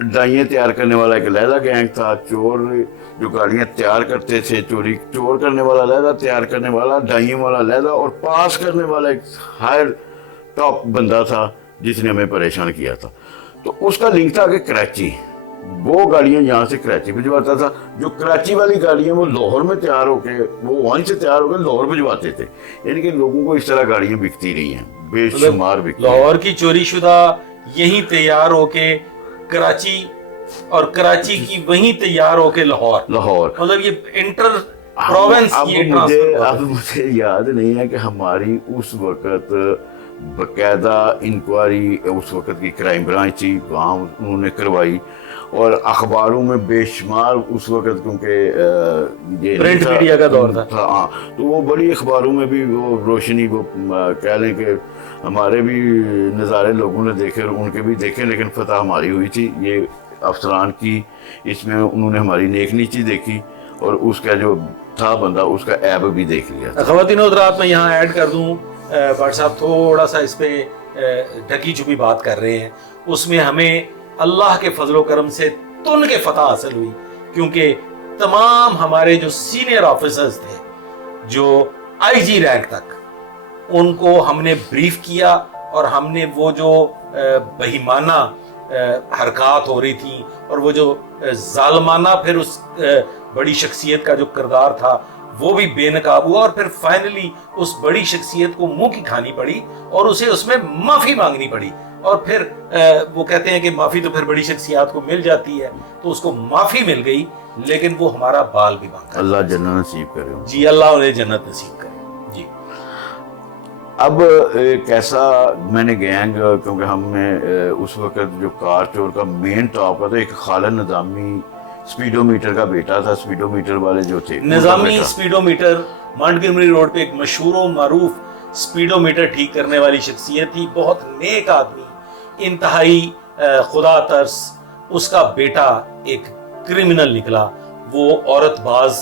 ڈائیاں تیار کرنے والا ایک علیحدہ گینگ تھا، چور جو گاڑیاں تیار کرتے تھے، چور کرنے والا علیحدہ، تیار کرنے والا، ڈائیوں والا علیحدہ، اور پاس کرنے والا ایک ہائر ٹاپ بندہ تھا جس نے ہمیں پریشان کیا تھا۔ تو اس کا لنک تھا کہ کراچی، وہ گاڑیاں یہاں سے کراچی بھجواتا تھا، جو کراچی والی گاڑیاں وہ لاہور میں تیار ہو کے، وہ وہیں سے تیار ہو کے لاہور بھجواتے تھے۔ یعنی کہ لوگوں کو اس طرح گاڑیاں بکتی رہی ہیں، بے شمار بکتی ہیں۔ لاہور کی چوری شدہ یہیں تیار ہو کے کراچی، اور کراچی کی وہیں تیار ہو کے لاہور، مطلب یہ انٹر پروونس اب مجھے یاد نہیں ہے کہ ہماری اس وقت باقاعدہ انکوائری، اس وقت کی کرائم برانچ تھی، وہاں انہوں نے کروائی، اور اخباروں میں بے شمار اس وقت، کیونکہ یہ پرنٹ میڈیا کا دور تھا، ہاں، تو وہ بڑی اخباروں میں بھی وہ روشنی، وہ کہہ لیں کہ ہمارے بھی نظارے لوگوں نے دیکھے، ان کے بھی دیکھے، لیکن فتح ہماری ہوئی تھی۔ یہ افسران کی، اس میں انہوں نے ہماری نیک نیچی دیکھی، اور اس کا جو تھا بندہ، اس کا عیب بھی دیکھ لیا تھا۔ خواتین و حضرات، میں یہاں ایڈ کر دوں، بٹ صاحب تھوڑا سا اس پہ ڈھکی چھپی بات کر رہے ہیں، اس میں ہمیں اللہ کے فضل و کرم سے تن کے فتح حاصل ہوئی، کیونکہ تمام ہمارے جو سینئر آفیسرز تھے، جو آئی جی رینک تک، ان کو ہم نے بریف کیا، اور ہم نے وہ جو بہیمانہ حرکات ہو رہی تھیں، اور وہ جو ظالمانہ پھر اس بڑی شخصیت کا جو کردار تھا وہ بھی بے نقاب ہوا، اور پھر فائنلی اس بڑی شخصیت کو منہ کی کھانی پڑی، اور اسے اس میں معافی مانگنی پڑی، اور پھر وہ کہتے ہیں کہ معافی تو پھر بڑی شخصیات کو مل جاتی ہے، تو اس کو معافی مل گئی، لیکن وہ ہمارا بال بھی مانگا۔ اللہ جنت نصیب کرے جی، اللہ انہیں جنت نصیب کرے۔ جی، اب ایک ایسا میں نے گینگ، کیونکہ ہم نے اس وقت جو کار چور کا مین ٹاپ تھا، ایک خالد نظامی سپیڈو میٹر کا بیٹا تھا، سپیڈو میٹر والے جو تھے، نظامی سپیڈو میٹر مانٹگمری روڈ پہ ایک مشہور و معروف سپیڈو میٹر ٹھیک کرنے والی شخصیت تھی، بہت نیک آدمی، انتہائی خدا ترس۔ اس کا بیٹا ایک کرمنل نکلا، وہ عورت باز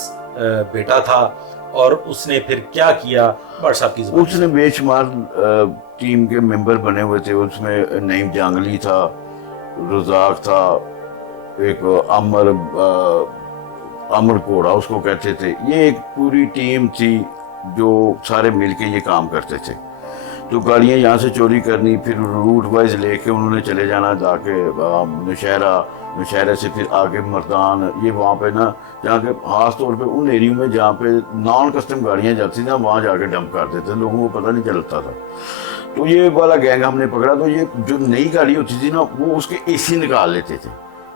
بیٹا تھا، اور اس نے پھر کیا کیا، بٹ صاحب کی زبان۔ اس نے بے شمار ٹیم کے ممبر بنے ہوئے تھے، اس میں نعیم جانگلی تھا، رزاق تھا، ایک امر کوڑا اس کو کہتے تھے، یہ ایک پوری ٹیم تھی جو سارے مل کے یہ کام کرتے تھے۔ تو گاڑیاں یہاں سے چوری کرنی، پھر روٹ وائز لے کے انہوں نے چلے جانا، جا کے نوشہرہ سے پھر آگے مردان، یہ وہاں پہ نا جہاں کے خاص طور پہ ان ایریوں میں جہاں پہ نان کسٹم گاڑیاں جاتی تھیں، وہاں جا کے ڈمپ کرتے تھے، لوگوں کو پتہ نہیں چلتا تھا۔ تو یہ والا گینگ ہم نے پکڑا، تو یہ جو نئی گاڑی ہوتی تھی نا، وہ اس کے اے سی نکال لیتے تھے،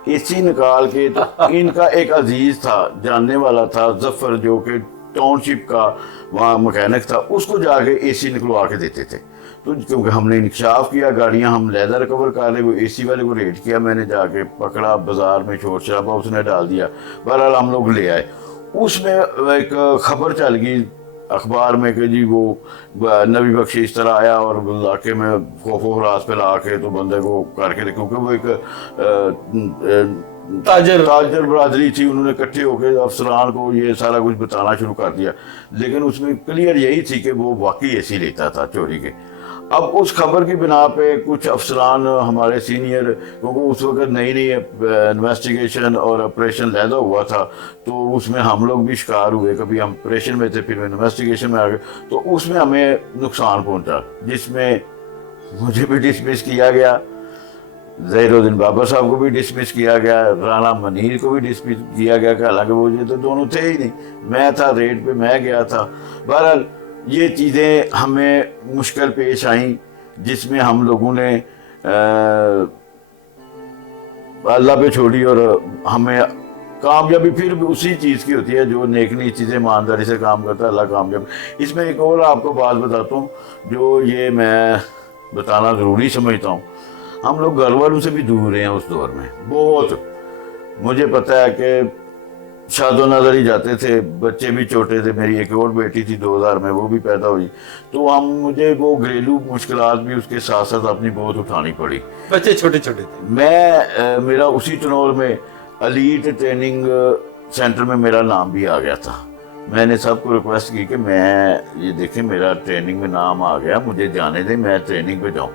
اے سی نکال کے، تو ان کا ایک عزیز تھا، جاننے والا تھا، ظفر، جو کہ ٹاؤن شپ کا وہاں مکینک تھا، اس کو جا کے اے سی نکلوا کے دیتے تھے۔ تو کیونکہ ہم نے انکشاف کیا، گاڑیاں ہم لیدر ریکور کر رہے، وہ اے سی والے کو ریڈ کیا، میں نے جا کے پکڑا، بازار میں شور شرابہ اس نے ڈال دیا، بہرحال ہم لوگ لے آئے۔ اس میں ایک خبر چل گئی اخبار میں کہ جی وہ نبی بخش اس طرح آیا اور علاقے میں خوف و ہراس پہ لا کے تو بندے کو کر کے، کیونکہ وہ ایک تاجر برادری تھی، انہوں نے اکٹھے ہو کے افسران کو یہ سارا کچھ بتانا شروع کر دیا، لیکن اس میں کلیئر یہی تھی کہ وہ واقعی ایسی لیتا تھا چوری کے۔ اب اس خبر کی بنا پہ کچھ افسران ہمارے سینئر، کیونکہ اس وقت نئی نئی انویسٹیگیشن اور آپریشن لیدا ہوا تھا، تو اس میں ہم لوگ بھی شکار ہوئے، کبھی ہم آپریشن میں تھے، پھر انویسٹیگیشن میں آ گئے، تو اس میں ہمیں نقصان پہنچا، جس میں مجھے بھی ڈسمس کیا گیا، ظہیر الدین بابر صاحب کو بھی ڈسمس کیا گیا، رانا منیر کو بھی ڈسمس کیا گیا، کہ حالانکہ وہ یہ تو دونوں تھے ہی نہیں، میں تھا ریڈ پہ، میں گیا تھا۔ بہرحال یہ چیزیں ہمیں مشکل پیش آئیں، جس میں ہم لوگوں نے اللہ پہ چھوڑی، اور ہمیں کامیابی پھر بھی اسی چیز کی ہوتی ہے جو نیکنی چیزیں ایمانداری سے کام کرتا ہے، اللہ کامیاب۔ اس میں ایک اور آپ کو بات بتاتا ہوں جو یہ میں بتانا ضروری سمجھتا ہوں، ہم لوگ گھر والوں سے بھی دور رہے ہیں اس دور میں بہت۔ مجھے پتہ ہے کہ شاد و نظر ہی جاتے تھے، بچے بھی چھوٹے تھے، میری ایک اور بیٹی تھی 2000 میں، وہ بھی پیدا ہوئی، تو مجھے وہ گھریلو مشکلات بھی اس کے ساتھ ساتھ اپنی بہت اٹھانی پڑی، بچے چھوٹے چھوٹے تھے۔ میرا اسی ٹنور میں ایلیٹ ٹریننگ سینٹر میں میرا نام بھی آ گیا تھا۔ میں نے سب کو ریکویسٹ کی کہ میں یہ دیکھیں میرا ٹریننگ میں نام آ گیا، مجھے جانے دیں، میں ٹریننگ پہ جاؤں۔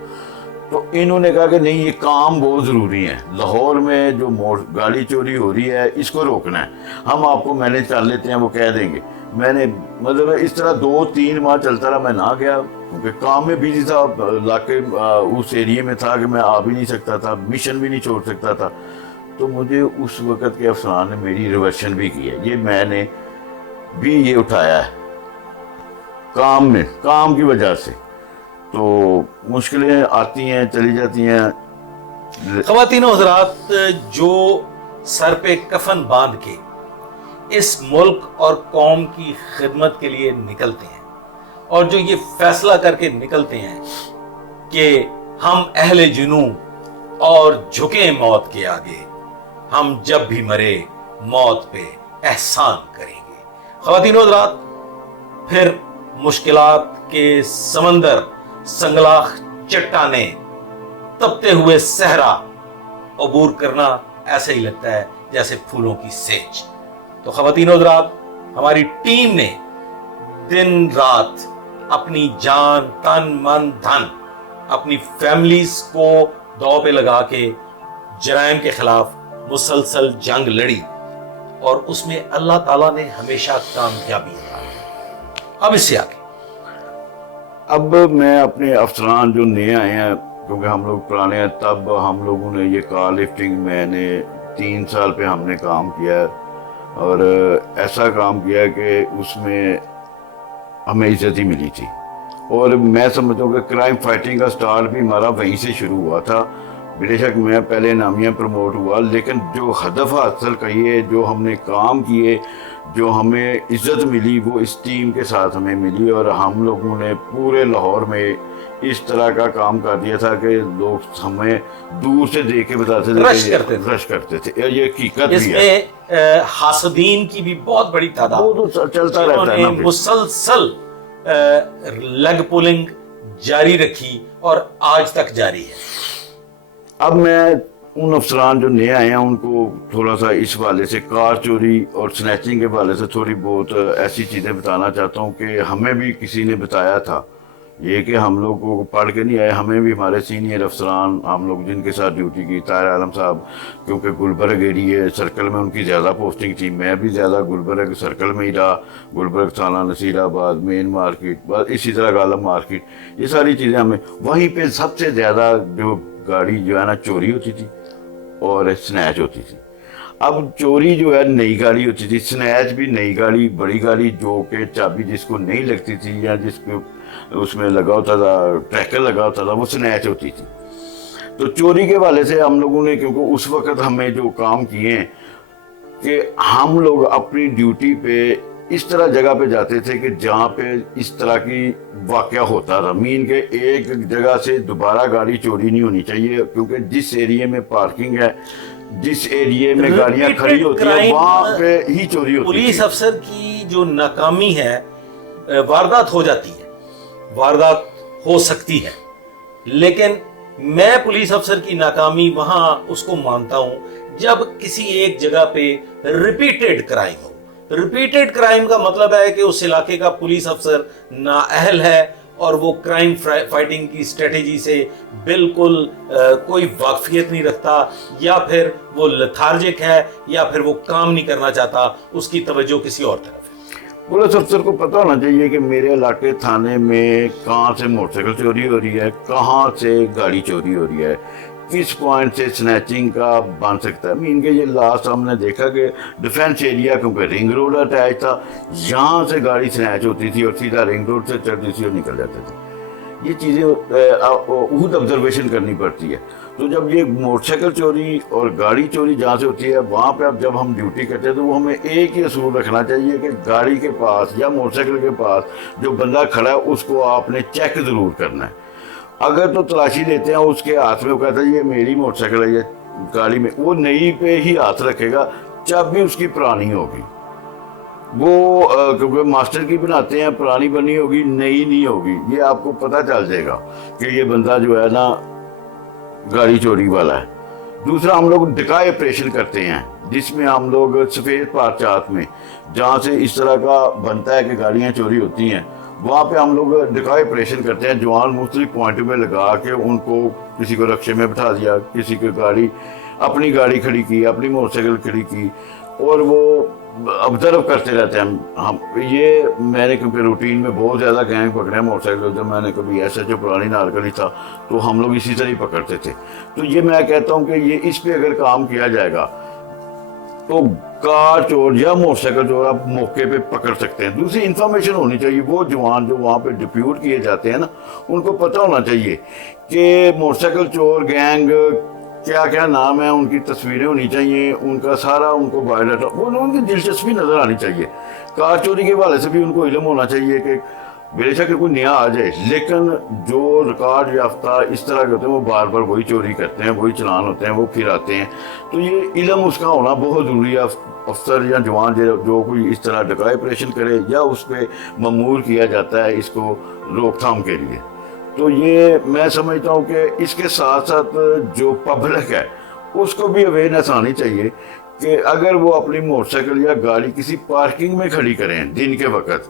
تو انہوں نے کہا کہ نہیں یہ کام بہت ضروری ہے، لاہور میں جو گاڑی چوری ہو رہی ہے اس کو روکنا ہے، ہم آپ کو مینیج کر لیتے ہیں، وہ کہہ دیں گے۔ میں نے مطلب اس طرح 2-3 ماہ چلتا رہا، میں نہ گیا کیونکہ کام میں بزی تھا، علاقے اس ایریے میں تھا کہ میں آ بھی نہیں سکتا تھا، مشن بھی نہیں چھوڑ سکتا تھا۔ تو مجھے اس وقت کے افسران نے میری ریورشن بھی کی ہے، یہ میں نے بھی یہ اٹھایا ہے کام میں، کام کی وجہ سے۔ تو مشکلیں آتی ہیں چلی جاتی ہیں۔ خواتین و حضرات، جو سر پہ کفن باندھ کے اس ملک اور قوم کی خدمت کے لیے نکلتے ہیں اور جو یہ فیصلہ کر کے نکلتے ہیں کہ ہم اہل جنوں اور جھکیں موت کے آگے، ہم جب بھی مرے موت پہ احسان کریں گے۔ خواتین و حضرات، پھر مشکلات کے سمندر، سنگلاخ چٹانیں، تپتے ہوئے صحرا عبور کرنا ایسے ہی لگتا ہے جیسے پھولوں کی سیج۔ تو خواتین و حضرات، ہماری ٹیم نے دن رات اپنی جان، تن، من، دھن، اپنی فیملیز کو داؤ پہ لگا کے جرائم کے خلاف مسلسل جنگ لڑی اور اس میں اللہ تعالیٰ نے ہمیشہ کامیابی دی۔ اب اس سے آگے اب میں اپنے افسران جو نئے آئے ہیں، کیونکہ ہم لوگ پرانے ہیں، تب ہم لوگوں نے یہ کار لفٹنگ میں نے 3 سال پہ ہم نے کام کیا ہے، اور ایسا کام کیا کہ اس میں ہمیں عزت ہی ملی تھی۔ اور میں سمجھتا ہوں کہ کرائم فائٹنگ کا سٹارٹ بھی ہمارا وہیں سے شروع ہوا تھا۔ بے شک میں پہلے نامیہ پروموٹ ہوا، لیکن جو ہدف حاصل کیے، جو ہم نے کام کیے، جو ہمیں عزت ملی، وہ اس ٹیم کے ساتھ ہمیں ملی۔ اور ہم لوگوں نے پورے لاہور میں اس طرح کا کام کر دیا تھا کہ لوگ ہمیں دور سے دیکھ کے بتاتے تھے، رش کرتے تھے۔ یہ حقیقت اس بھی ہے۔ میں حاسدین کی بھی بہت بڑی تعداد، وہ تو چلتا رہتا ہے نا، مسلسل لیگ پولنگ جاری رکھی اور آج تک جاری ہے۔ اب میں ان افسران جو نئے آئے ہیں ان کو تھوڑا سا اس حوالے سے کار چوری اور سنیچنگ کے حوالے سے تھوڑی بہت ایسی چیزیں بتانا چاہتا ہوں کہ ہمیں بھی کسی نے بتایا تھا، یہ کہ ہم لوگ کو پڑھ کے نہیں آئے، ہمیں بھی ہمارے سینئر افسران، ہم لوگ جن کے ساتھ ڈیوٹی کی، طاہر عالم صاحب، کیونکہ گلبرگ ایریے سرکل میں ان کی زیادہ پوسٹنگ تھی، میں بھی زیادہ گلبرگ سرکل میں ہی رہا، گلبرگ تھانہ، نصیر آباد، مین مارکیٹ، بس اسی طرح غالب مارکیٹ، یہ ساری چیزیں ہمیں وہیں پہ سب سے زیادہ جو گاڑی جو ہے نا چوری ہوتی تھی اور سنیچ ہوتی تھی۔ اب چوری جو ہے نئی گاڑی ہوتی تھی، سنیچ بھی نئی گاڑی، بڑی گاڑی جو کہ چابی جس کو نہیں لگتی تھی یا جس کو اس میں لگا ہوتا تھا، ٹریکر لگا ہوتا تھا، وہ سنیچ ہوتی تھی۔ تو چوری کے حوالے سے ہم لوگوں نے، کیونکہ اس وقت ہمیں جو کام کیے ہیں کہ ہم لوگ اپنی ڈیوٹی پہ اس طرح جگہ پہ جاتے تھے کہ جہاں پہ اس طرح کی واقعہ ہوتا تھا، مین کہ ایک جگہ سے دوبارہ گاڑی چوری نہیں ہونی چاہیے، کیونکہ جس ایریے میں پارکنگ ہے، جس ایریے میں گاڑیاں کھڑی ہوتی ہیں، وہاں پہ ہی چوری ہوتی ہے۔ پولیس افسر کی جو ناکامی ہے، واردات ہو جاتی ہے، واردات ہو سکتی ہے، لیکن میں پولیس افسر کی ناکامی وہاں اس کو مانتا ہوں جب کسی ایک جگہ پہ ریپیٹڈ کرائم ہو۔ ریپیٹڈ کرائم کا مطلب ہے کہ اس علاقے کا پولیس افسر نااہل ہے اور وہ کرائم فائٹنگ کی اسٹریٹجی سے بالکل کوئی واقفیت نہیں رکھتا، یا پھر وہ لتھارجک ہے، یا پھر وہ کام نہیں کرنا چاہتا، اس کی توجہ کسی اور طرف ہے۔ پولیس افسر کو پتہ ہونا چاہیے کہ میرے علاقے تھانے میں کہاں سے موٹر سائیکل چوری ہو رہی ہے، کہاں سے گاڑی چوری ہو رہی ہے، کس پوائنٹ سے سنیچنگ کا بن سکتا ہے۔ مین کہ یہ لاسٹ ہم نے دیکھا کہ ڈیفینس ایریا، کیونکہ رنگ روڈ اٹیچ تھا، یہاں سے گاڑی سنیچ ہوتی تھی اور سیدھا رنگ روڈ سے چڑھتی تھی اور نکل جاتی تھی۔ یہ چیزیں خود آبزرویشن کرنی پڑتی ہے۔ تو جب یہ موٹر سائیکل چوری اور گاڑی چوری جہاں سے ہوتی ہے، وہاں پہ اب جب ہم ڈیوٹی کرتے ہیں تو وہ ہمیں ایک ہی اصول رکھنا چاہیے کہ گاڑی کے پاس یا موٹر سائیکل کے پاس جو بندہ کھڑا ہے اس کو آپ نے چیک ضرور کرنا ہے۔ اگر تو تلاشی لیتے ہیں اس کے ہاتھ میں، وہ کہتا ہے یہ میری موٹر سائیکل ہے، یہ گاڑی میں، وہ نئی پہ ہی ہاتھ رکھے گا، چابی اس کی پرانی ہوگی، وہ کیونکہ ماسٹر کی بناتے ہیں، پرانی بنی ہوگی، نئی نہیں ہوگی، یہ آپ کو پتہ چل جائے گا کہ یہ بندہ جو ہے نا گاڑی چوری والا ہے۔ دوسرا، ہم لوگ ڈکائی آپریشن کرتے ہیں جس میں ہم لوگ سفید پارچات میں جہاں سے اس طرح کا بنتا ہے کہ گاڑیاں چوری ہوتی ہیں، وہاں پہ ہم لوگ ڈکائی آپریشن کرتے ہیں، جوان مختلف پوائنٹوں میں لگا کے ان کو کسی کو رکشے میں بٹھا دیا، کسی کو اپنی گاڑی کھڑی کی، اپنی موٹر سائیکل کھڑی کی، اور وہ آبزرو کرتے رہتے ہیں ہم یہ میں نے کیونکہ روٹین میں بہت زیادہ گینگ پکڑے ہیں موٹر سائیکل، جب میں نے کبھی ایسا جو پرانی نارکلی تھا تو ہم لوگ اسی طرح ہی پکڑتے تھے. تو یہ میں کہتا ہوں کہ یہ اس پہ اگر کام کیا جائے گا تو کار چور یا موٹر سائیکل چور آپ موقع پہ پکڑ سکتے ہیں. دوسری انفارمیشن ہونی چاہیے، وہ جوان جو وہاں پہ ڈپیوٹ کیے جاتے ہیں نا، ان کو پتہ ہونا چاہیے کہ موٹر سائیکل چور گینگ کیا کیا نام ہے، ان کی تصویریں ہونی چاہیے، ان کا سارا ان کو بایو ڈاٹا، وہ ان کی دلچسپی نظر آنی چاہیے. کار چوری کے حوالے سے بھی ان کو علم ہونا چاہیے کہ بے شک کوئی نیا آ جائے، لیکن جو ریکارڈ یافتہ اس طرح کے ہوتے ہیں وہ بار بار وہی چوری کرتے ہیں، وہی چلان ہوتے ہیں، وہ پھر آتے ہیں. تو یہ علم اس کا ہونا بہت ضروری ہے. افسر یا جوان جو کوئی اس طرح ڈکائی آپریشن کرے یا اس پہ مأمور کیا جاتا ہے اس کو روک تھام کے لیے. تو یہ میں سمجھتا ہوں کہ اس کے ساتھ ساتھ جو پبلک ہے اس کو بھی اویئرنیس آنی چاہیے کہ اگر وہ اپنی موٹر سائیکل یا گاڑی کسی پارکنگ میں کھڑی کریں دن کے وقت،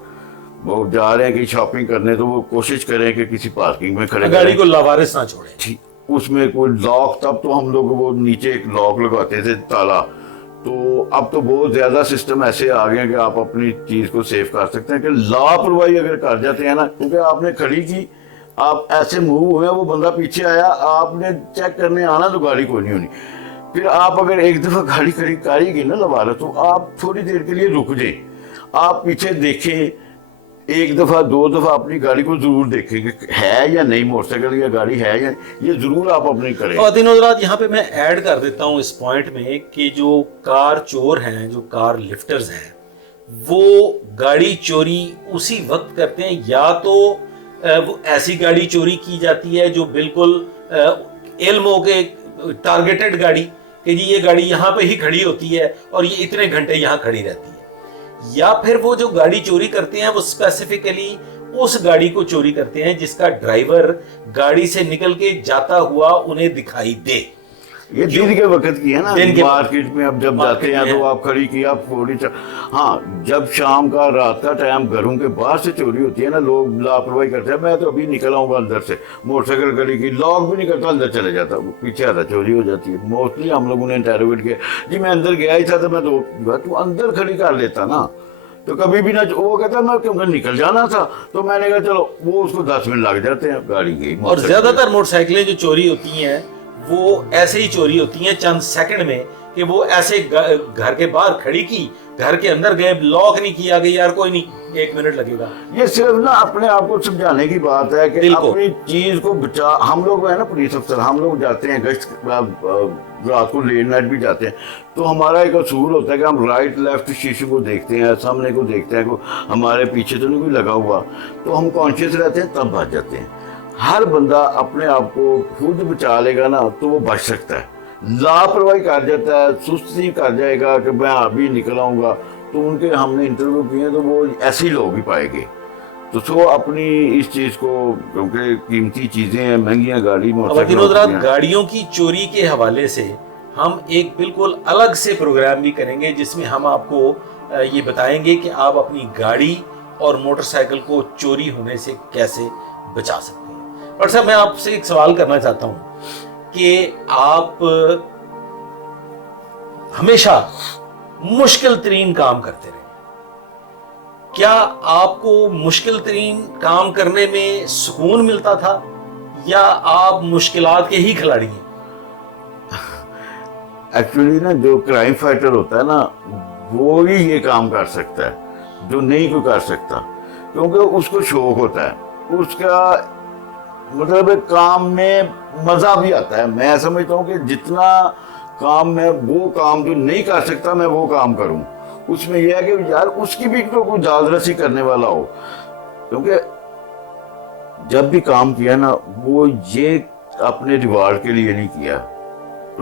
وہ جا رہے ہیں کہ شاپنگ کرنے، تو وہ کوشش کریں کہ کسی پارکنگ میں کھڑے گاڑی کو لاوارث نہ چھوڑیں. اس میں کوئی لاک، تب تو ہم لوگ وہ نیچے ایک لاک لگاتے تھے تالا، تو اب تو بہت زیادہ سسٹم ایسے آ گئے ہیں کہ آپ اپنی چیز کو سیف کر سکتے ہیں. کہ لاپرواہی اگر کر جاتے ہیں نا، کیونکہ آپ نے کھڑی کی، آپ ایسے موو ہوئے، وہ بندہ پیچھے آیا، آپ نے چیک کرنے آنا تو گاڑی کوئی نہیں ہونی. پھر آپ اگر ایک دفعہ گاڑی کھڑی کاری گی نا لوارا، تو آپ تھوڑی دیر کے لیے رک جائیں، آپ پیچھے دیکھیں، ایک دفعہ دو دفعہ اپنی گاڑی کو ضرور دیکھیں کہ ہے یا نہیں، موٹر سائیکل یا گاڑی ہے یا یہ ضرور آپ اپنی کریں. خواتین حضرات، یہاں پہ میں ایڈ کر دیتا ہوں اس پوائنٹ میں کہ جو کار چور ہیں، جو کار لفٹرز ہیں، وہ گاڑی چوری اسی وقت کرتے ہیں، یا تو وہ ایسی گاڑی چوری کی جاتی ہے جو بالکل علم ہو کے ٹارگیٹڈ گاڑی کہ جی یہ گاڑی یہاں پہ ہی کھڑی ہوتی ہے اور یہ اتنے گھنٹے یہاں کھڑی رہتی ہے، یا پھر وہ جو گاڑی چوری کرتے ہیں وہ اسپیسیفکلی اس گاڑی کو چوری کرتے ہیں جس کا ڈرائیور گاڑی سے نکل کے جاتا ہوا انہیں دکھائی دے. یہ دن کے وقت کی ہے نا، مارکیٹ میں اب جب جاتے ہیں تو آپ کھڑی کی، آپ تھوڑی ہاں جب شام کا رات کا ٹائم گھروں کے باہر سے چوری ہوتی ہے نا، لوگ لاپرواہی کرتے ہیں. میں تو ابھی نکل آؤں گا اندر سے، موٹر سائیکل کھڑی کی، لاک بھی نہیں کرتا، اندر چلے جاتا، پیچھے آتا، چوری ہو جاتی ہے. موسٹلی ہم لوگوں نے انٹروگیٹ کیا، جی میں اندر گیا ہی تھا تو میں تو اندر کھڑی کر لیتا نا، تو کبھی بھی نہ وہ کہتا میں کیونکہ نکل جانا تھا، تو میں نے کہا چلو، وہ اس کو 10 منٹ لگ جاتے ہیں گاڑی گئی. اور زیادہ تر موٹر سائیکلیں جو چوری ہوتی ہیں وہ ایسے ہی چوری ہوتی ہیں چند سیکنڈ میں، کہ وہ ایسے گھر کے باہر کھڑی کی، گھر کے اندر گئے، لاک نہیں کیا کہ یار کوئی نہیں 1 منٹ لگے گا. یہ صرف نا اپنے آپ کو سمجھانے کی بات ہے کہ اپنی چیز کو بچا. ہم لوگ ہے نا پولیس افسر، ہم لوگ جاتے ہیں گشت، رات کو لیٹ نائٹ بھی جاتے ہیں، تو ہمارا ایک اصول ہوتا ہے کہ ہم رائٹ لیفٹ شیشے کو دیکھتے ہیں، سامنے کو دیکھتے ہیں، ہمارے پیچھے تو نہیں کوئی لگا ہوا، تو ہم کانشیس رہتے ہیں، تب بچ جاتے ہیں. ہر بندہ اپنے آپ کو خود بچا لے گا نا تو وہ بچ سکتا ہے. لاپرواہی کر جاتا ہے، سستی کر جائے گا کہ میں ابھی نکل آؤں گا، تو ان کے ہم نے انٹرویو کیے تو وہ ایسے ہی لوگ ہی پائے گے. تو سو اپنی اس چیز کو، کیونکہ قیمتی چیزیں ہیں، مہنگیاں گاڑی حضرات، گاڑیوں کی چوری کے حوالے سے ہم ایک بالکل الگ سے پروگرام بھی کریں گے جس میں ہم آپ کو یہ بتائیں گے کہ آپ اپنی گاڑی اور موٹر سائیکل کو چوری ہونے سے کیسے بچا سکتے ہیں. اور صاحب میں آپ سے ایک سوال کرنا چاہتا ہوں کہ آپ ہمیشہ مشکل ترین کام کرتے رہے، کیا آپ کو مشکل ترین کام کرنے میں سکون ملتا تھا یا آپ مشکلات کے ہی کھلاڑی ہیں؟ ایکچولی نا جو کرائم فائٹر ہوتا ہے نا وہ ہی یہ کام کر سکتا ہے جو نہیں کوئی کر سکتا، کیونکہ اس کو شوق ہوتا ہے، اس کا مطلب کام میں مزہ بھی آتا ہے. میں سمجھتا ہوں کہ جتنا کام میں وہ کام جو نہیں کر سکتا میں وہ کام کروں، اس میں یہ ہے کہ یار اس کی بھی تو کوئی داد رسی کرنے والا ہو. کیونکہ جب بھی کام کیا نا وہ یہ اپنے ریوارڈ کے لیے نہیں کیا،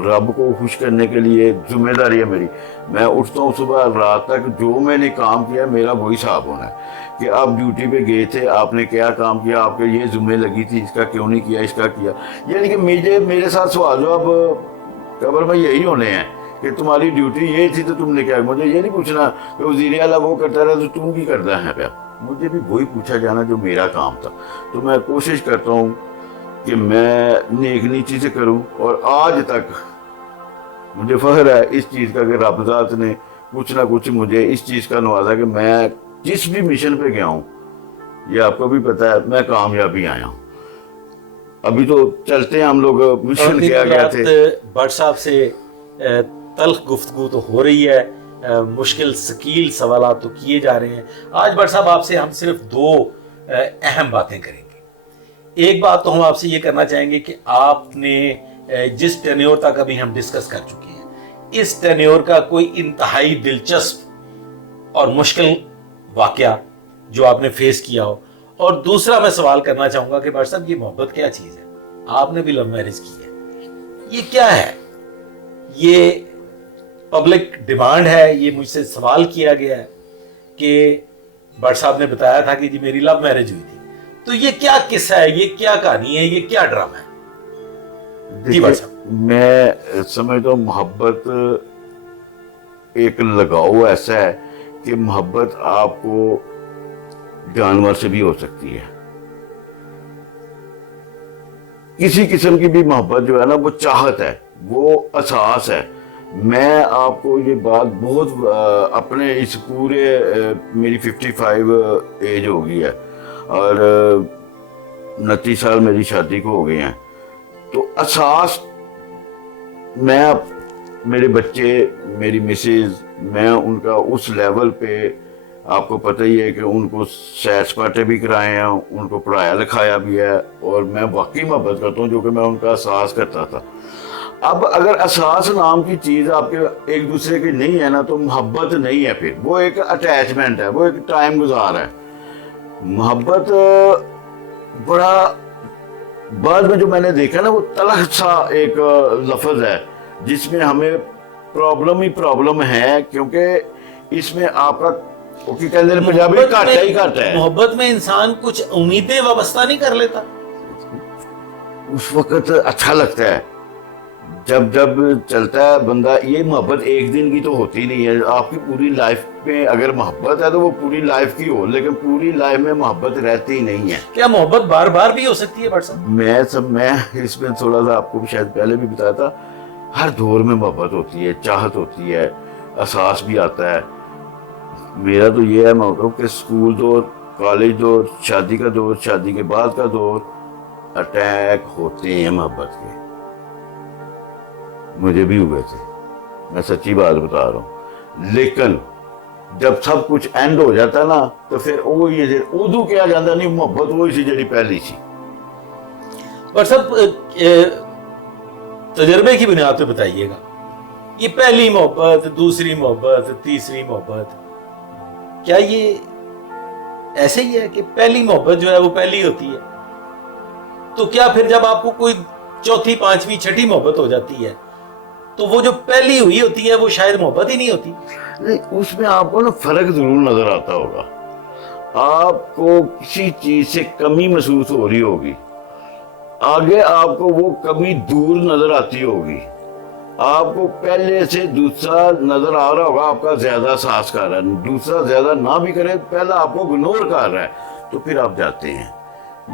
رب کو خوش کرنے کے لیے. ذمہ داری ہے میری، میں اٹھتا ہوں صبح رات تک، جو میں نے کام کیا میرا وہی حساب ہونا ہے کہ آپ ڈیوٹی پہ گئے تھے، آپ نے کیا کام کیا، آپ کے یہ ذمہ لگی تھی، اس کا کیوں نہیں کیا، اس کا کیا. یعنی کہ میرے ساتھ سوال جواب قبر میں یہی ہونے ہیں کہ تمہاری ڈیوٹی یہ تھی تو تم نے کیا. مجھے یہ نہیں پوچھنا کہ وزیر اعلیٰ وہ کرتا رہا تو تم کی کرتا ہے پہ. مجھے بھی وہی پوچھا جانا جو میرا کام تھا. تو میں کوشش کرتا ہوں کہ میں نیک نیچی سے کروں, اور آج تک مجھے فخر ہے اس چیز کا کہ رب ذات نے کچھ نہ کچھ مجھے اس چیز کا نوازا کہ میں جس بھی مشن پہ گیا ہوں, یہ آپ کو بھی پتا ہے, میں کامیابی آیا ہوں. ابھی تو چلتے ہیں ہم لوگ, مشن کیا گیا تھے. بٹ صاحب سے تلخ گفتگو تو ہو رہی ہے, مشکل ثقیل سوالات تو کیے جا رہے ہیں. آج بٹ صاحب آپ سے ہم صرف دو اہم باتیں کریں گے. ایک بات تو ہم آپ سے یہ کرنا چاہیں گے کہ آپ نے جس ٹینیور تک ابھی ہم ڈسکس کر چکے ہیں, اس ٹینیور کا کوئی انتہائی دلچسپ اور مشکل واقعہ جو آپ نے فیس کیا ہو. اور دوسرا میں سوال کرنا چاہوں گا کہ بٹ صاحب یہ محبت کیا چیز ہے؟ آپ نے بھی لو میرج کی ہے, یہ کیا ہے؟ یہ پبلک ڈیمانڈ ہے, یہ مجھ سے سوال کیا گیا ہے کہ بٹ صاحب نے بتایا تھا کہ جی میری لو میرج ہوئی تھی, تو یہ کیا قصہ ہے, یہ کیا کہانی ہے, یہ کیا ڈرامہ ہے؟ جی بٹ صاحب. میں سمجھتا ہوں محبت ایک لگاؤ ایسا ہے کہ محبت آپ کو جانور سے بھی ہو سکتی ہے. کسی قسم کی بھی محبت جو ہے نا وہ چاہت ہے, وہ احساس ہے. میں آپ کو یہ بات بہت اپنے اس پورے میری 55 ایج ہو گئی ہے اور 29 سال میری شادی کو ہو گئے ہیں, تو احساس میں میرے بچے, میری مسز, میں ان کا اس لیول پہ, آپ کو پتہ ہی ہے کہ ان کو سیر سپاٹے بھی کرائے ہیں, ان کو پڑھایا لکھایا بھی ہے, اور میں واقعی محبت کرتا ہوں جو کہ میں ان کا احساس کرتا تھا. اب اگر احساس نام کی چیز آپ کے ایک دوسرے کی نہیں ہے نا تو محبت نہیں ہے, پھر وہ ایک اٹیچمنٹ ہے, وہ ایک ٹائم گزار ہے. محبت بڑا بعد میں جو میں نے دیکھا نا وہ تلخ سا ایک لفظ ہے جس میں ہمیں پرابلم ہی پرابلم ہے, کیونکہ اس میں آپ کا پنجابی گھاٹا ہی گھاٹا ہے. محبت میں انسان کچھ امیدیں وابستہ نہیں کر لیتا. اس وقت اچھا لگتا ہے جب چلتا ہے بندہ. یہ محبت ایک دن کی تو ہوتی نہیں ہے, آپ کی پوری لائف میں اگر محبت ہے تو وہ پوری لائف کی ہو, لیکن پوری لائف میں محبت رہتی نہیں ہے. کیا محبت بار بار بھی ہو سکتی ہے بٹ صاحب؟ میں اس میں تھوڑا سا آپ کو بھی شاید پہلے بھی بتایا تھا, ہر دور میں محبت ہوتی ہے, چاہت ہوتی ہے, احساس بھی آتا ہے. میرا تو یہ ہے موقع کہ اسکول دور, کالج دور, شادی کا دور, شادی کے بعد کا دور, اٹیک ہوتے ہیں محبت کے. مجھے بھی ہوئے تھے, میں سچی بات بتا رہا ہوں. لیکن جب سب کچھ اینڈ ہو جاتا ہے نا تو پھر وہ یہ اردو کیا جاتا نہیں, محبت وہی سی جڑی پہلی سی. اور سب تجربے کی بنیاد پہ بتائیے گا, یہ پہلی محبت, دوسری محبت, تیسری محبت, کیا یہ ایسے ہی ہے کہ پہلی محبت جو ہے وہ پہلی ہوتی ہے, تو کیا پھر جب آپ کو کوئی چوتھی, پانچویں, چھٹی محبت ہو جاتی ہے تو وہ جو پہلی ہوئی ہوتی ہے وہ شاید محبت ہی نہیں ہوتی؟ نہیں, اس میں آپ کو نا فرق ضرور نظر آتا ہوگا. آپ کو کسی چیز سے کمی محسوس ہو رہی ہوگی, آگے آپ کو وہ کمی دور نظر آتی ہوگی. آپ کو پہلے سے دوسرا نظر آ رہا ہوگا, آپ کا زیادہ احساس کر رہا ہے, دوسرا زیادہ نہ بھی کرے, پہلا آپ کو اگنور کر رہا ہے, تو پھر آپ جاتے ہیں.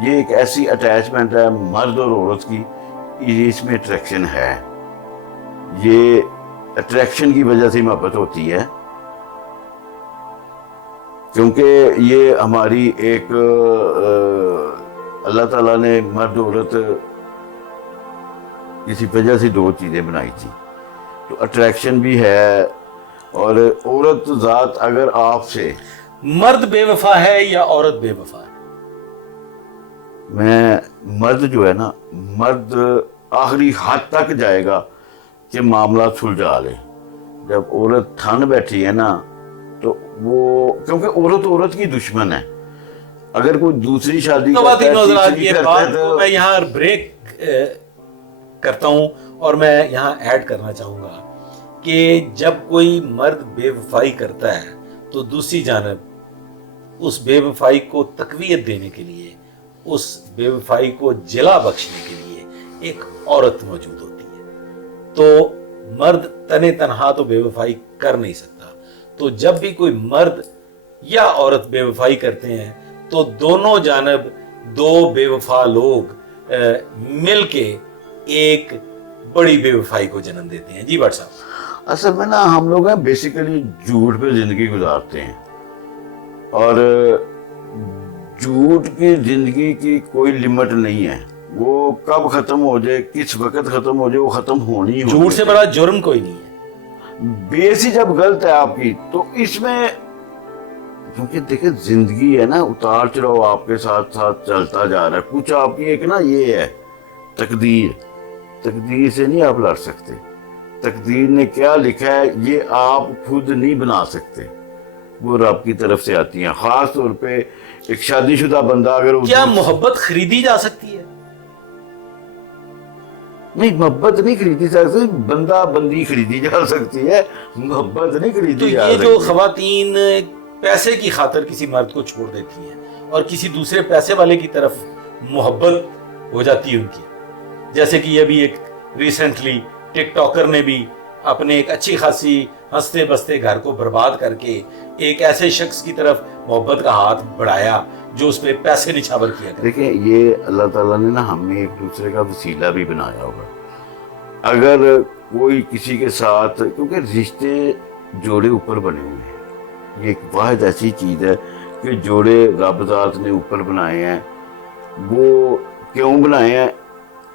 یہ ایک ایسی اٹیچمنٹ ہے مرد اور عورت کی, اس میں اٹریکشن ہے. یہ اٹریکشن کی وجہ سے محبت ہوتی ہے, کیونکہ یہ ہماری ایک اللہ تعالیٰ نے مرد عورت کسی وجہ سے دو چیزیں بنائی تھی, تو اٹریکشن بھی ہے. اور عورت ذات اگر آپ سے, مرد بے وفا ہے یا عورت بے وفا ہے؟ میں مرد جو ہے نا, مرد آخری حد تک جائے گا کہ معاملات سلجھا لے. جب عورت ٹھن بیٹھی ہے نا تو وہ, کیونکہ عورت کی دشمن ہے. اگر کوئی دوسری شادی میں یہاں بریک کرتا ہوں اور میں یہاں ایڈ کرنا چاہوں گا کہ جب کوئی مرد بے وفائی کرتا ہے تو دوسری جانب اس بے وفائی کو تقویت دینے کے لیے, اس بے وفائی کو جلا بخشنے کے لیے ایک عورت موجود ہوتی ہے. تو مرد تنہا تو بے وفائی کر نہیں سکتا. تو جب بھی کوئی مرد یا عورت بے وفائی کرتے ہیں تو دونوں جانب دو بے وفا لوگ مل کے ایک بڑی بے وفائی کو جنم دیتے ہیں. جی بٹ صاحب. اصل میں نا ہم لوگ ہیں بیسیکلی جھوٹ پہ زندگی گزارتے ہیں, اور جھوٹ کی زندگی کی کوئی لمٹ نہیں ہے, وہ کب ختم ہو جائے, کس وقت ختم ہو جائے, وہ ختم ہونی ہو. جھوٹ سے بڑا جرم کوئی نہیں ہے. بیس ہی جب غلط ہے آپ کی تو اس میں, کیونکہ دیکھیں زندگی ہے نا, اتار چڑھاؤ آپ کے ساتھ ساتھ چلتا جا رہا ہے. کچھ آپ کی ایک نا یہ ہے تقدیر, تقدیر سے نہیں آپ لڑ سکتے. تقدیر نے کیا لکھا ہے یہ آپ خود نہیں بنا سکتے, وہ رب کی طرف سے آتی ہیں. خاص طور پہ ایک شادی شدہ بندہ اگر کیا محبت خریدی جا سکتی ہے؟ نہیں, محبت نہیں خریدی جا سکتی, بندہ بندی خریدی جا سکتی ہے, محبت نہیں تو خریدی جا یہ سکتی. جو خواتین پیسے کی خاطر کسی مرد کو چھوڑ دیتی ہیں اور کسی دوسرے پیسے والے کی طرف محبت ہو جاتی ہے ان کی, جیسے کہ یہ بھی ایک ریسنٹلی ٹک ٹاکر نے بھی اپنے ایک اچھی خاصی ہنستے بستے گھر کو برباد کر کے ایک ایسے شخص کی طرف محبت کا ہاتھ بڑھایا جو اس پہ پیسے نچھاور کیا کرتا. دیکھیں یہ اللہ تعالیٰ نے نا ہمیں ایک دوسرے کا وسیلہ بھی بنایا ہوگا. اگر کوئی کسی کے ساتھ, کیونکہ رشتے جوڑے اوپر بنے ہوئے ہیں, یہ ایک واحد ایسی چیز ہے کہ جوڑے رب ذات نے اوپر بنائے ہیں. وہ کیوں بنائے ہیں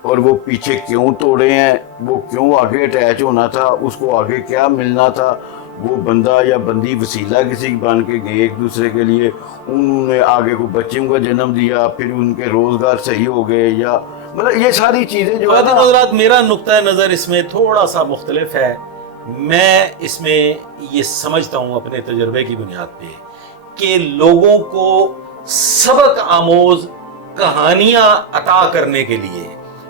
اور وہ پیچھے کیوں توڑے ہیں, وہ کیوں آگے اٹیچ ہونا تھا, اس کو آگے کیا ملنا تھا, وہ بندہ یا بندی وسیلہ کسی بن کے گئے ایک دوسرے کے لیے, انہوں نے آگے کو بچوں کا جنم دیا, پھر ان کے روزگار صحیح ہو گئے, یا مطلب یہ ساری چیزیں جو ہے حضرات میرا نقطہ نظر اس میں تھوڑا سا مختلف ہے. میں اس میں یہ سمجھتا ہوں اپنے تجربے کی بنیاد پہ کہ لوگوں کو سبق آموز کہانیاں عطا کرنے کے لیے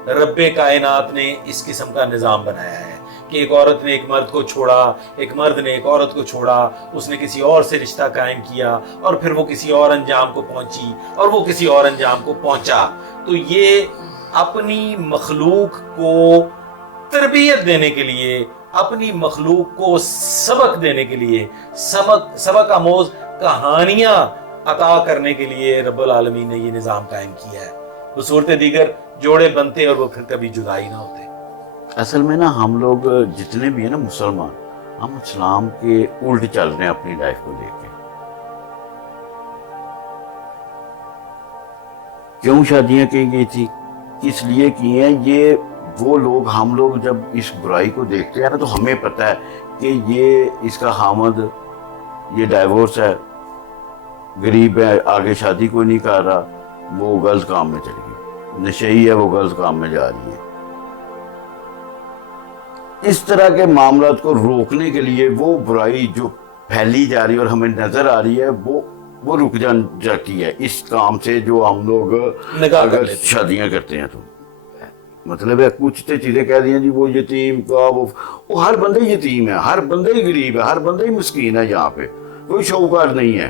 رب کائنات نے اس قسم کا نظام بنایا ہے کہ ایک عورت نے ایک مرد کو چھوڑا, ایک مرد نے ایک عورت کو چھوڑا, اس نے کسی اور سے رشتہ قائم کیا اور پھر وہ کسی اور انجام کو پہنچی اور وہ کسی اور انجام کو پہنچا. تو یہ اپنی مخلوق کو تربیت دینے کے لیے, اپنی مخلوق کو سبق دینے کے لیے, سبق آموز کہانیاں عطا کرنے کے لیے رب العالمین نے یہ نظام قائم کیا ہے. وہ صورت دیگر جوڑے بنتے اور وہ پھر کبھی جدائی نہ ہوتے. اصل میں نا ہم لوگ جتنے بھی ہیں نا مسلمان, ہم اسلام کے الٹ چل رہے ہیں اپنی لائف کو لے کے. کیوں شادیاں کی گئی تھی, کس لیے کی ہیں, یہ وہ لوگ, ہم لوگ جب اس برائی کو دیکھتے ہیں نا تو ہمیں پتہ ہے کہ یہ اس کا خامد یہ ڈائیورس ہے, غریب ہے, آگے شادی کوئی نہیں کر رہا, وہ غلط کام میں چلی گئی, نشئی ہے, وہ غلط کام میں جا رہی ہے. اس طرح کے معاملات کو روکنے کے لیے وہ برائی جو پھیلی جا رہی ہے اور ہمیں نظر آ رہی ہے وہ رک جاتی ہے اس کام سے جو ہم لوگ اگر شادیاں کرتے ہیں. تو مطلب ہے کچھ تو چیزیں کہہ دی ہیں جی وہ یتیم کا, وہ ہر بندہ یتیم ہے, ہر بندہ ہی غریب ہے, ہر بندہ ہی مسکین ہے. یہاں پہ کوئی شاہوکار نہیں ہے.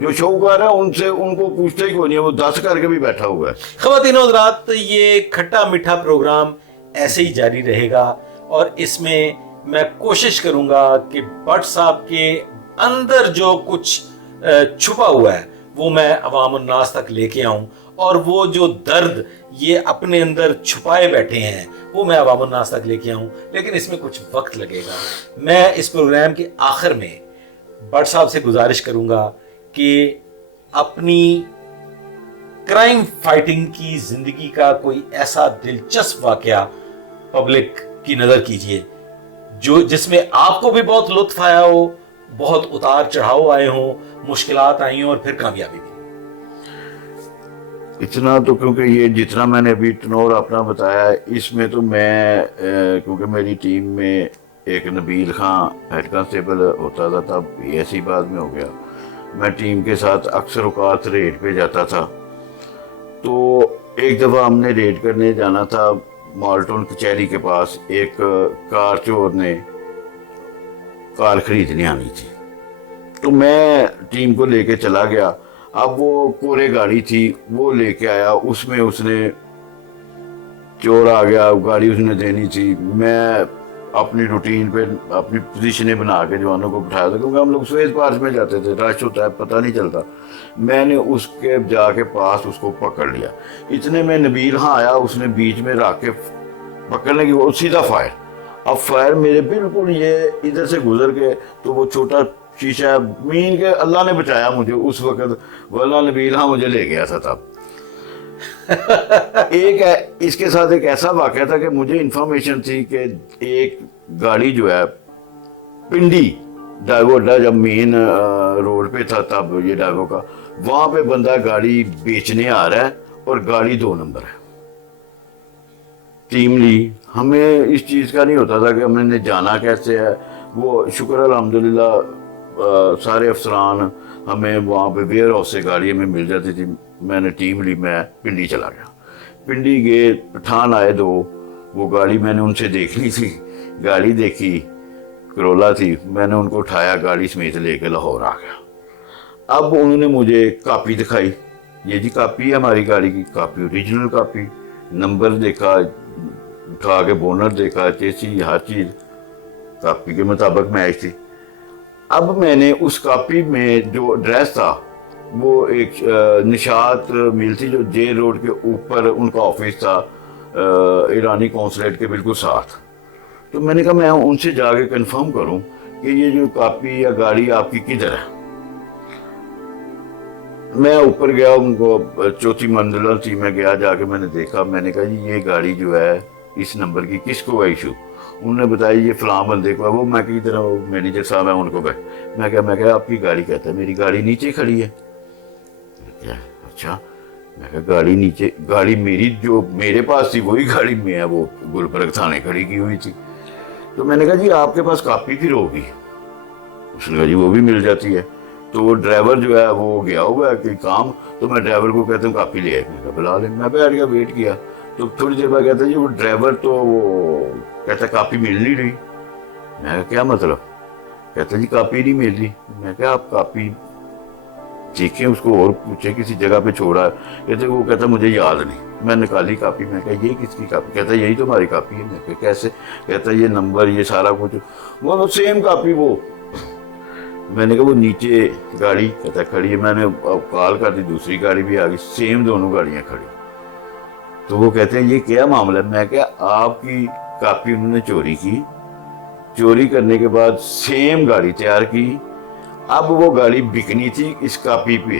جو شاہوکار ہے ان کو پوچھتے ہی کوئی نہیں ہے, وہ 10 کر کے بھی بیٹھا ہوا ہے. خواتین و حضرات, یہ کھٹا میٹھا پروگرام ایسے ہی جاری رہے گا اور اس میں میں کوشش کروں گا کہ بٹ صاحب کے اندر جو کچھ چھپا ہوا ہے وہ میں عوام الناس تک لے کے آؤں, اور وہ جو درد یہ اپنے اندر چھپائے بیٹھے ہیں وہ میں عوام الناس تک لے کے آؤں. لیکن اس میں کچھ وقت لگے گا. میں اس پروگرام کے آخر میں بٹ صاحب سے گزارش کروں گا کہ اپنی کرائم فائٹنگ کی زندگی کا کوئی ایسا دلچسپ واقعہ پبلک کی نظر کیجئے جس میں آپ کو بھی بہت لطف آیا ہو, بہت اتار چڑھاؤ آئے ہوں, مشکلات آئی ہوں اور پھر کامیابی بھی. اتنا تو کیونکہ یہ جتنا میں نے ابھی ٹنور اپنا بتایا ہے, اس میں تو میں کیونکہ میری ٹیم میں ایک نبیل خان ہیڈ کانسٹیبل ہوتا تھا, تب ایسی بات میں ہو گیا. میں ٹیم کے ساتھ اکثر اوقات ریڈ پہ جاتا تھا. تو ایک دفعہ ہم نے ریڈ کرنے جانا تھا مالٹون کچہری کے پاس. ایک کار چور نے کار خریدنے آنی تھی, تو میں ٹیم کو لے کے چلا گیا. اب وہ کورے گاڑی تھی, وہ لے کے آیا, اس میں اس نے چور آ گیا, گاڑی اس نے دینی تھی. میں اپنی روٹین پہ اپنی پوزیشنیں بنا کے جوانوں کو بٹھایا تھا، کیونکہ ہم لوگ سویز پارک میں جاتے تھے، رش ہوتا ہے پتہ نہیں چلتا. میں نے اس کے جا کے پاس اس کو پکڑ لیا. اتنے میں نبیل ہاں آیا، اس نے بیچ میں رکھ کے پکڑنے کی وہ سیدھا فائر. اب فائر میرے بالکل یہ ادھر سے گزر کے تو وہ چھوٹا شیشہ ہے مین کے، اللہ نے بچایا مجھے اس وقت، ورنہ نبیل ہاں مجھے لے گیا تھا تب. ایک ہے اس کے ساتھ ایک ایسا واقعہ تھا کہ مجھے انفارمیشن تھی کہ ایک گاڑی جو ہے پنڈی ڈاگو اڈا جب مین روڈ پہ تھا تب یہ ڈاگو کا، وہاں پہ بندہ گاڑی بیچنے آ رہا ہے اور گاڑی 2 نمبر ہے. ٹیم لی، ہمیں اس چیز کا نہیں ہوتا تھا کہ ہم نے جانا کیسے ہے. وہ شکر الحمدللہ سارے افسران ہمیں وہاں پہ ویئر ہاؤس سے گاڑی ہمیں مل جاتی تھی. میں نے ٹیم لی، میں پنڈی چلا گیا. پنڈی گئے، پٹھان آئے 2، وہ گاڑی میں نے ان سے دیکھ لی تھی، گاڑی دیکھی کرولا تھی، میں نے ان کو اٹھایا گاڑی سمیت لے کے لاہور آ گیا. اب انہوں نے مجھے کاپی دکھائی، یہ جی کاپی ہے ہماری گاڑی کی، کاپی اوریجنل کاپی، نمبر دیکھا، اٹھا کے بونٹ دیکھا، چیسی ہر چیز کاپی کے مطابق میچ تھی. اب میں نے اس کاپی میں جو ایڈریس تھا وہ ایک نشاط میل تھی جو جیل روڈ کے اوپر ان کا آفس تھا، ایرانی کونسلیٹ کے بالکل ساتھ. تو میں نے کہا میں ان سے جا کے کنفرم کروں کہ یہ جو کاپی یا گاڑی آپ کی کدھر ہے. میں اوپر گیا، ان کو 4تھی منزل تھی، میں گیا، جا کے میں نے دیکھا، میں نے کہا جی یہ گاڑی جو ہے اس نمبر کی کس کو ہے ایشو. انہوں نے بتایا یہ فلاں بندے کو ہے. وہ میں کی طرح مینیجر صاحب ہیں ان کو گئے، میں کہا آپ کی گاڑی کہتا ہے میری گاڑی نیچے کھڑی ہے. اچھا، میں کہا گاڑی نیچے، گاڑی میری جو میرے پاس تھی وہی گاڑی میں ہے، وہ گلبرگ تھانے کھڑی کی ہوئی تھی. تو میں نے کہا جی آپ کے پاس کاپی پھر ہوگی. اس نے کہا جی وہ بھی مل جاتی ہے. تو وہ ڈرائیور جو ہے وہ گیا ہوا ہے کوئی کام، تو میں ڈرائیور کو کہتا ہوں کاپی لے آئے. میں کہا بلا لیں. میں بیٹھ گیا، ویٹ کیا. تو تھوڑی دیر بعد کہتا جی وہ ڈرائیور تو وہ کہتا کاپی مل نہیں رہی. میں کہا کیا مطلب؟ کہتا جی کاپی نہیں مل رہی. میں کہا آپ کاپی دیکھیں، اس کو اور پوچھیں کسی جگہ پہ چھوڑا ہے. وہ کہتا مجھے یاد نہیں. میں نکالی کاپی، میں کہا یہ کس کی کاپی؟ کہتا یہی تو ہماری کاپی ہے. میں کہا کیسے؟ کہتا یہ نمبر یہ سارا کچھ، وہ سیم کاپی. وہ میں نے کہا وہ نیچے گاڑی کہتا کھڑی ہے. میں نے کال کر دی، دوسری گاڑی بھی آ گئی، سیم دونوں گاڑیاں کھڑی. تو وہ کہتے ہیں یہ کیا معاملہ ہے؟ میں کہا آپ کی کاپی انہوں نے چوری کی، چوری کرنے کے بعد سیم گاڑی تیار کی. اب وہ گاڑی بکنی تھی اس کاپی پہ.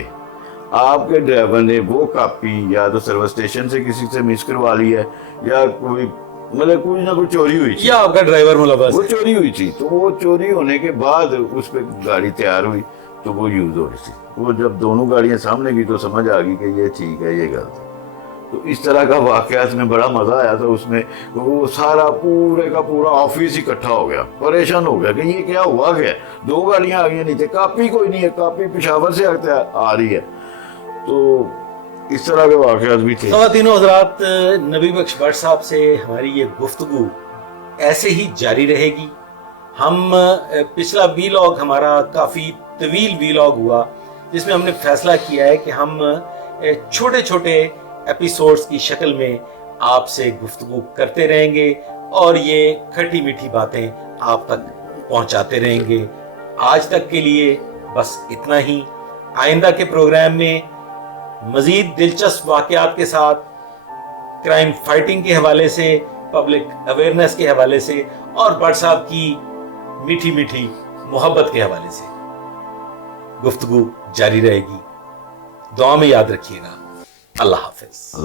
آپ کے ڈرائیور نے وہ کاپی یا تو سروس اسٹیشن سے کسی سے مس کروا لی ہے، یا کوئی مطلب کوئی نہ کوئی چوری ہوئی تھی، یا آپ کا ڈرائیور ملوث وہ چوری ہوئی تھی. تو وہ چوری ہونے کے بعد اس پہ گاڑی تیار ہوئی تو وہ یوز ہو رہی تھی. وہ جب دونوں گاڑیاں سامنے گئی تو سمجھ آ گئی کہ یہ ٹھیک ہے یہ غلط ہے. تو اس طرح کا واقعات میں بڑا مزہ آیا تھا. اس میں وہ سارا پورے کا پورا آفس اکٹھا ہو گیا، پریشان ہو گیا کہ یہ کیا ہوا گیا. 2 گاڑیاں آ گئی نیچے، کاپی کوئی نہیں ہے، کاپی پشاور سے آ رہی ہے. تو اس طرح کے واقعات بھی تھے. خواتین و حضرات، نبی بخش بٹ صاحب سے ہماری یہ گفتگو ایسے ہی جاری رہے گی. ہم پچھلا ویلاگ ہمارا کافی طویل ویلاگ ہوا، جس میں ہم نے فیصلہ کیا ہے کہ ہم چھوٹے چھوٹے ایپیسوڈز کی شکل میں آپ سے گفتگو کرتے رہیں گے اور یہ کھٹی میٹھی باتیں آپ تک پہنچاتے رہیں گے. آج تک کے لیے بس اتنا ہی. آئندہ کے پروگرام میں مزید دلچسپ واقعات کے ساتھ، کرائم فائٹنگ کے حوالے سے، پبلک اویئرنیس کے حوالے سے، اور بٹ صاحب کی میٹھی میٹھی محبت کے حوالے سے گفتگو جاری رہے گی. دعا میں یاد رکھیے گا. اللہ حافظ.